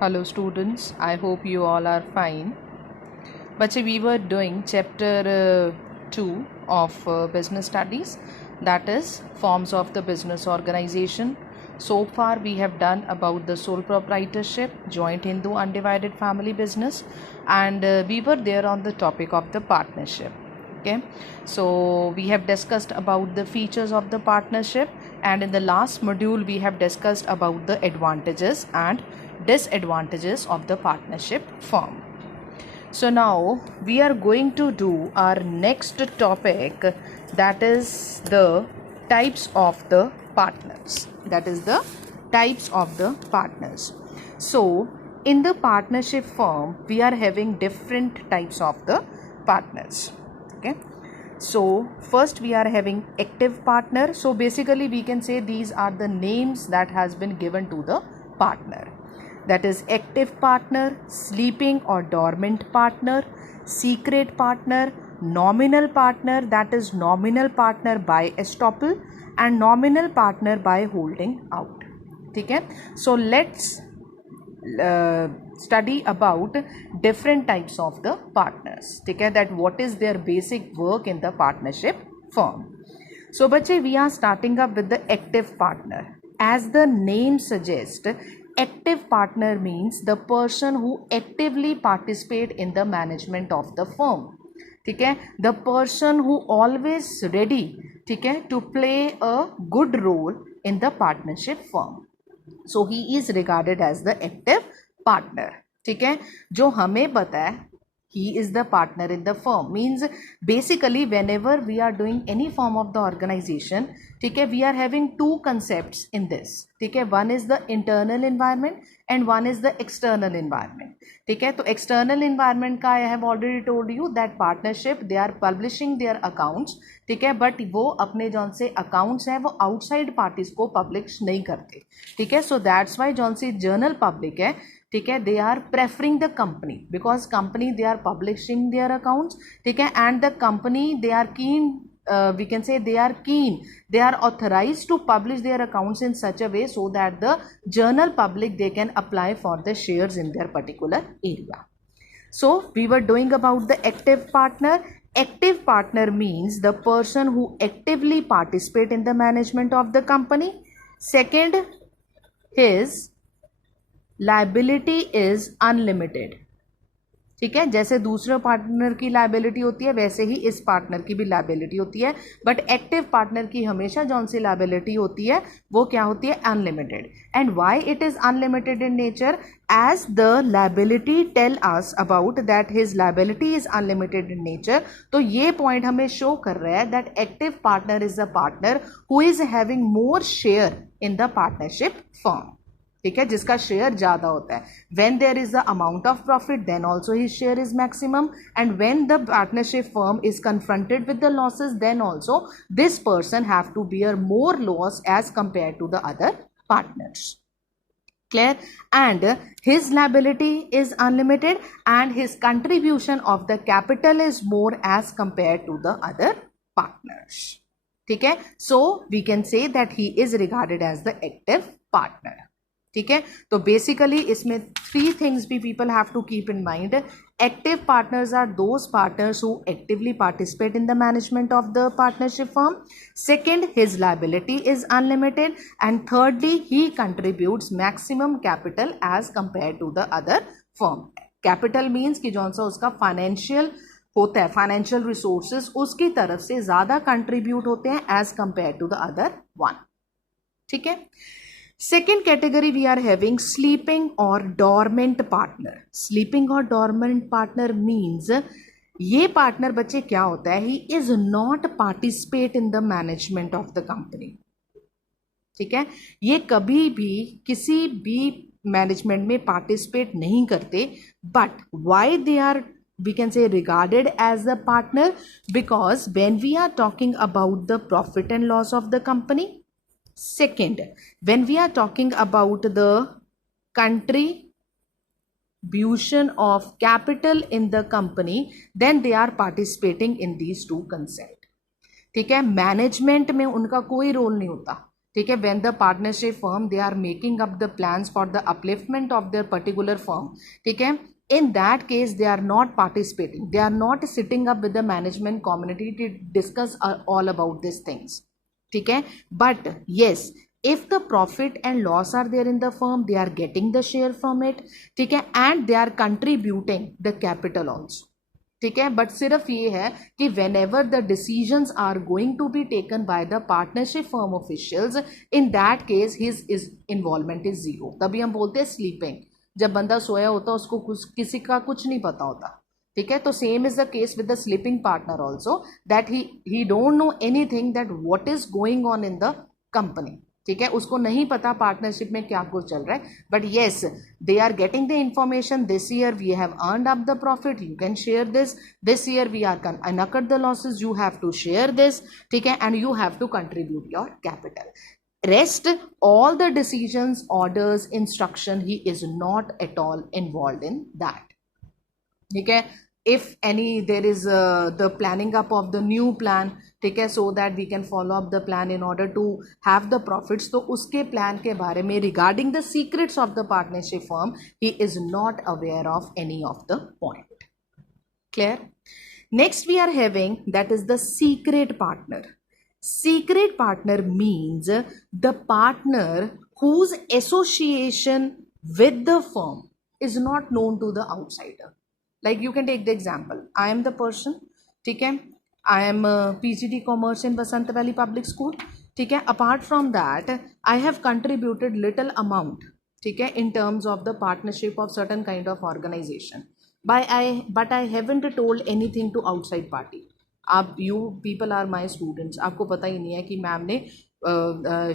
Hello students, I hope you all are fine. बच्चे we were doing chapter 2 of business studies, that is forms of the business organization. So far we have done about the sole proprietorship, joint Hindu undivided family business, and we were there on the topic of the partnership. Okay, so we have discussed about the features of the partnership, and in the last module we have discussed about the advantages and disadvantages of the partnership form. So now we are going to do our next topic, that is the types of the partners. So in the partnership firm we are having different types of the partners. Okay. So first we are having active partner. So basically we can say these are the names that has been given to the partner. That is active partner, sleeping or dormant partner, secret partner, nominal partner, that is nominal partner by estoppel, and nominal partner by holding out. Okay? So let's study about different types of the partners. Okay? That what is their basic work in the partnership firm. So bache, we are starting up with the active partner. As the name suggests, active partner means the person who actively participate in the management of the firm. ठीक है, the person who always ready, ठीक है, to play a good role in the partnership firm. So he is regarded as the active partner. ठीक है, जो हमें पता है he is the partner in the firm, means basically whenever we are doing any form of the organization, ठीक है, we are having two concepts in this. ठीक है, one is the internal environment and one is the external environment. ठीक है, तो external environment का I have already told you that partnership they are publishing their accounts. ठीक है, but वो अपने जौन से accounts हैं वो outside parties को publish नहीं करते. ठीक है, so that's why जौन सी journal public है, ठीक है, they are preferring the company because company they are publishing their accounts. ठीक है, and the company they are keen, we can say they are authorized to publish their accounts in such a way so that the general public they can apply for the shares in their particular area. So we were doing about the active partner. Active partner means the person who actively participate in the management of the company. Second, his liability is unlimited. ठीक है, जैसे दूसरे partner की liability होती है वैसे ही इस partner की भी लायबिलिटी होती है, बट एक्टिव पार्टनर की हमेशा जौन सी लायबिलिटी होती है वो क्या होती है, unlimited. And why it is unlimited in nature, as the liability tell us about that his liability is unlimited in nature. तो ये पॉइंट हमें शो कर रहा है that active partner is a partner who is having more share in the partnership firm. ठीक है, जिसका share ज्यादा होता है. When there is the amount of profit then also his share is maximum, and when the partnership firm is confronted with the losses then also this person have to bear more loss as compare to the other partners. Clear? And his liability is unlimited and his contribution of the capital is more as compared to the other partners. ठीक है, so we can say that he is regarded as the active partner. ठीक है, तो basically इसमें three things भी people have to keep in mind. Active partners are those partners who actively participate in the management of the partnership firm. Second, his liability is unlimited, and thirdly he contributes maximum capital as compare to the other firm. Capital means कि जौन सा उसका financial होता है, financial resources उसकी तरफ से ज्यादा कंट्रीब्यूट होते हैं as compare to the other one. ठीक है, second category we are having sleeping or dormant partner. Sleeping or dormant partner means ये पार्टनर बच्चे क्या होता है, he is not participate in the management of the company. ठीक है, ये कभी भी किसी भी मैनेजमेंट में पार्टिसिपेट नहीं करते, but why they are we can say regarded as a partner, because when we are talking about the profit and loss of the company. Second, when we are talking about the contribution of capital in the company, then they are participating in these two concepts. ठीक है, management में उनका कोई role नहीं होता. ठीक है, when the partnership firm they are making up the plans for the upliftment of their particular firm, ठीक है, in that case they are not participating, they are not sitting up with the management community to discuss all about these things, ठीक है, but yes, if the profit and loss are there in the firm, they are getting the share from it, ठीक है, and they are contributing the capital also, ठीक है, but सिर्फ ये है कि whenever the decisions are going to be taken by the partnership firm officials, in that case his is involvement is zero. तभी हम बोलते हैं स्लीपिंग, जब बंदा सोया होता है उसको कुछ किसी का कुछ नहीं पता होता, ठीक है. तो same is the case with the sleeping partner also, that he don't know anything that what is going on in the company, ठीक है, उसको नहीं पता पार्टनरशिप में क्या कुछ चल रहा है, but yes they are getting the information, this year we have earned up the profit, you can share this year we are incurred the losses, you have to share this, ठीक है, and you have to contribute your capital. Rest, all the decisions, orders, instruction, he is not at all involved in that. ठीक है, if any there is the planning up of the new plan, ठीक है, so that we can follow up the plan in order to have the profits, तो उसके plan के बारे में regarding the secrets of the partnership firm, he is not aware of any of the point. Clear? Next we are having that is the secret partner. Secret partner means the partner whose association with the firm is not known to the outsider. Like you can take the example, I am the person, ठीक है, I am PGD Commerce in Vasant Valley Public School, ठीक है, apart from that I have contributed little amount, ठीक है, in terms of the partnership of certain kind of organization, but I haven't told anything to outside party. आप you people are my students, आपको पता ही नहीं है कि ma'am ने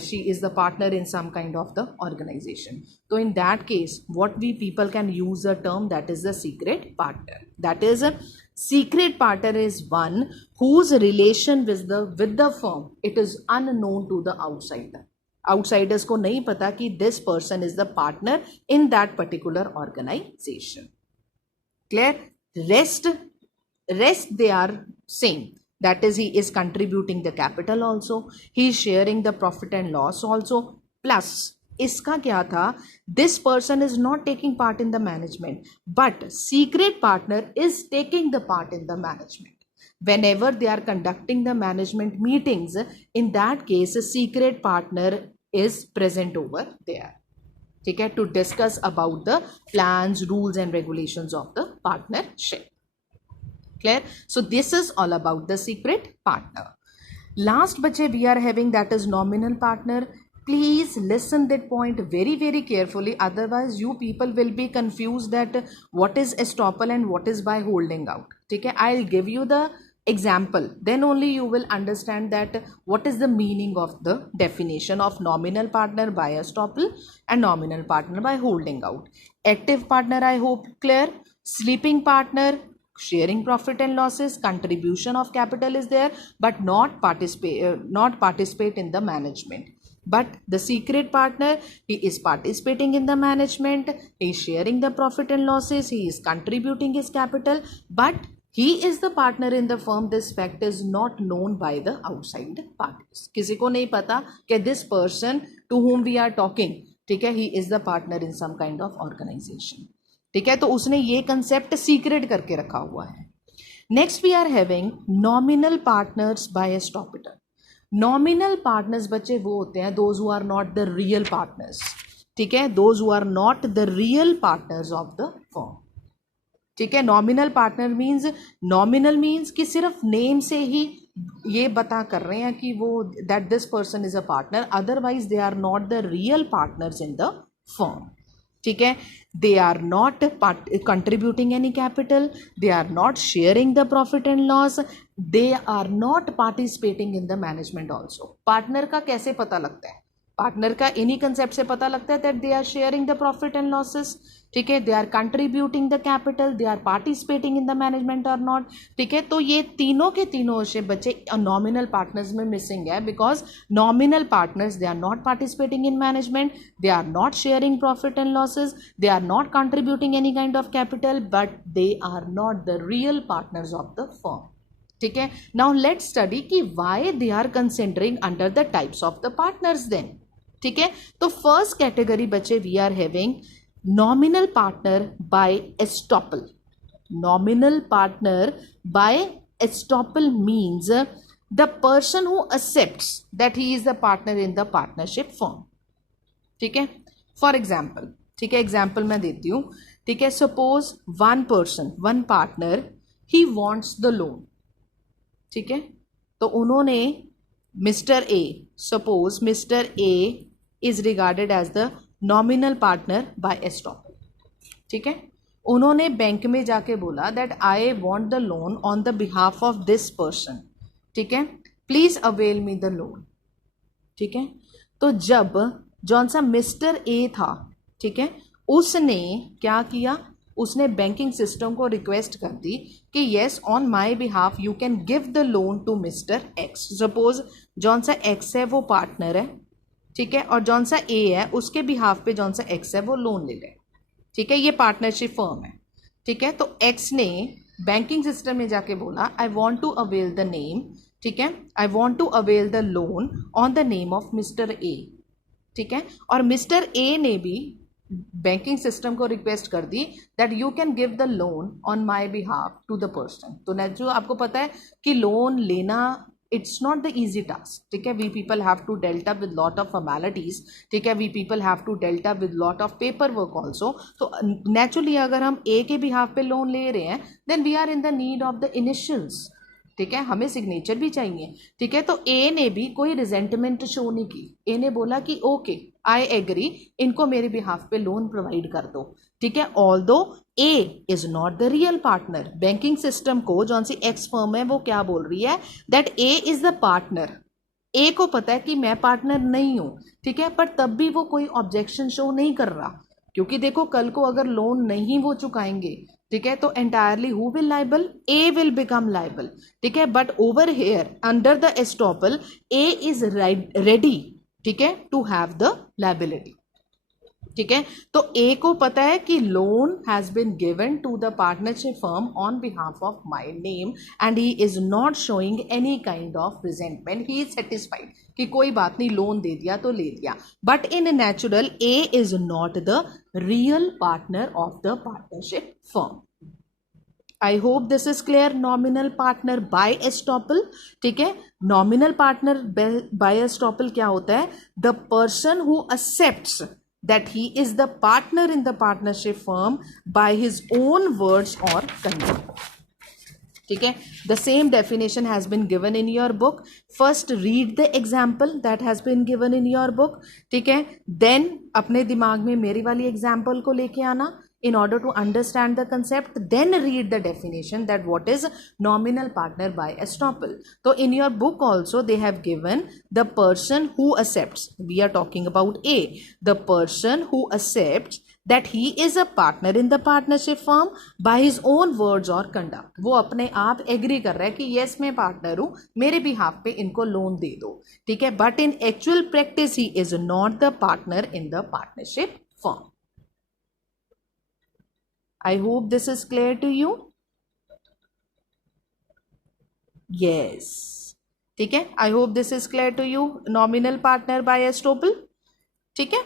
she is the partner in some kind of the organization. So in that case what we people can use a term that is the secret partner. That is a secret partner is one whose relation with the firm it is unknown to the outsider. Outsiders को नहीं पता कि this person is the partner in that particular organization. Clear? Rest they are same, that is he is contributing the capital also, he is sharing the profit and loss also, plus इसका क्या था, this person is not taking part in the management but secret partner is taking the part in the management. Whenever they are conducting the management meetings, in that case a secret partner is present over there, ठीक है, to discuss about the plans, rules and regulations of the partnership. Clear? So this is all about the secret partner. Last बच्चे we are having that is nominal partner. Please listen that point very very carefully, otherwise you people will be confused that what is estoppel and what is by holding out, ठीक है. I'll give you the example, then only you will understand that what is the meaning of the definition of nominal partner by estoppel and nominal partner by holding out. Active partner I hope clear. Sleeping partner, sharing profit and losses, contribution of capital is there but not participate in the management. But the secret partner, he is participating in the management, he is sharing the profit and losses, he is contributing his capital, but he is the partner in the firm. This fact is not known by the outside parties. किसी को नहीं पता कि this person to whom we are talking, ठीक है, he is the partner in some kind of organization, ठीक है, तो उसने ये कंसेप्ट सीक्रेट करके रखा हुआ है. Next we are having nominal partners by estoppel. Nominal partners बच्चे वो होते हैं those who are not the real partners, ठीक है, those who are not the real partners of the firm, ठीक है. नॉमिनल पार्टनर मीन्स कि सिर्फ नेम से ही ये बता कर रहे हैं कि वो that this person is a partner, otherwise they are not the real partners in the firm, ठीक है. They are not contributing any capital, they are not sharing the profit and loss, they are not participating in the management also. Partner का कैसे पता लगता है, partner का इन्हीं concept से पता लगता है that they are sharing the profit and losses, ठीक है, they are contributing the capital, they are participating in the management or not, ठीक है. तो ये तीनों के तीनों से बच्चे नॉमिनल पार्टनर्स में मिसिंग है, because nominal partners they are not participating in management, they are not sharing profit and losses, they are not contributing any kind of capital, but they are not the real partners of the firm, ठीक है. Now let's study कि why they are considering under the types of the partners then. ठीक है. तो first category बच्चे we are having nominal partner by estoppel. Nominal partner by estoppel means the person who accepts that he is the partner in the partnership firm. ठीक है. For example, ठीक है, example मैं देती हूँ. ठीक है. Suppose one person, one partner, he wants the loan. ठीक है. तो उन्होंने mister A, suppose mister A is regarded as the nominal partner by estoppel. ठीक है. उन्होंने बैंक में जाके बोला that I want the loan on the behalf of this person. ठीक है. Please avail me the loan. ठीक है. तो जब जौन सा मिस्टर ए था, ठीक है, उसने क्या किया, उसने बैंकिंग सिस्टम को रिक्वेस्ट कर दी कि yes on my behalf you can give the loan to mister X. Suppose जौन सा एक्स है वो पार्टनर है. ठीक है. और जौन सा ए है उसके बिहाफ पे जौन सा एक्स है वो लोन ले ले. ठीक है. ये पार्टनरशिप फर्म है. ठीक है. तो एक्स ने बैंकिंग सिस्टम में जाके बोला I want to avail the name. ठीक है. I want to avail the loan on the name of mister A. ठीक है. और मिस्टर ए ने भी बैंकिंग सिस्टम को रिक्वेस्ट कर दी that you can give the loan on my behalf to the person. तो नेचुरल आपको पता है कि लोन लेना it's not the easy task. ठीक है. we people have to dealt up with lot of formalities. ठीक है. we people have to dealt up with lot of paperwork also. तो naturally अगर हम A के behalf पे लोन ले रहे हैं then we are in the need of the initials. ठीक है. हमें सिग्नेचर भी चाहिए. ठीक है. तो A ने भी कोई रिजेंटमेंट शो नहीं की. A ने बोला कि ओके आई एग्री, इनको मेरे बिहाफ पे लोन प्रोवाइड कर दो. ठीक है. Although A is not the real partner. Banking system को जौन सी एक्स फर्म है वो क्या बोल रही है that A is the partner. A को पता है कि मैं पार्टनर नहीं हूं. ठीक है. पर तब भी वो कोई ऑब्जेक्शन शो नहीं कर रहा, क्योंकि देखो कल को अगर लोन नहीं वो चुकाएंगे, ठीक है, तो entirely who will liable, A will become liable. ठीक है. But over here under the estoppel A is ready, ठीक है, टू हैव द लाइबिलिटी. ठीक है. तो A को पता है कि loan has been given to the partnership firm on behalf of my name and he is not showing any kind of resentment. He is satisfied कि कोई बात नहीं, लोन दे दिया तो ले दिया. But in natural A is not the real partner of the partnership firm. I hope this is clear. Nominal partner by estoppel. ठीक है. नॉमिनल पार्टनर बाय एस्टॉपल क्या होता है? The person who accepts that he is the partner in the partnership firm by his own words or conduct. ठीक है. The same definition has been given in your book. First read the example that has been given in your book. ठीक है. Then अपने दिमाग में मेरी वाली example को लेके आना in order to understand the concept. Then read the definition that what is nominal partner by estoppel. So in your book also they have given the person who accepts. We are talking about A. The person who accepts that he is a partner in the partnership firm by his own words or conduct. वो अपने आप agree कर रहा है कि yes मैं partner हूँ, मेरे बिहाफ पे इनको लोन दे दो. ठीक है. But in actual practice he is not the partner in the partnership firm. I hope this is clear to you. Yes. ठीक है. I hope this is clear to you. Nominal partner by estoppel. ठीक है.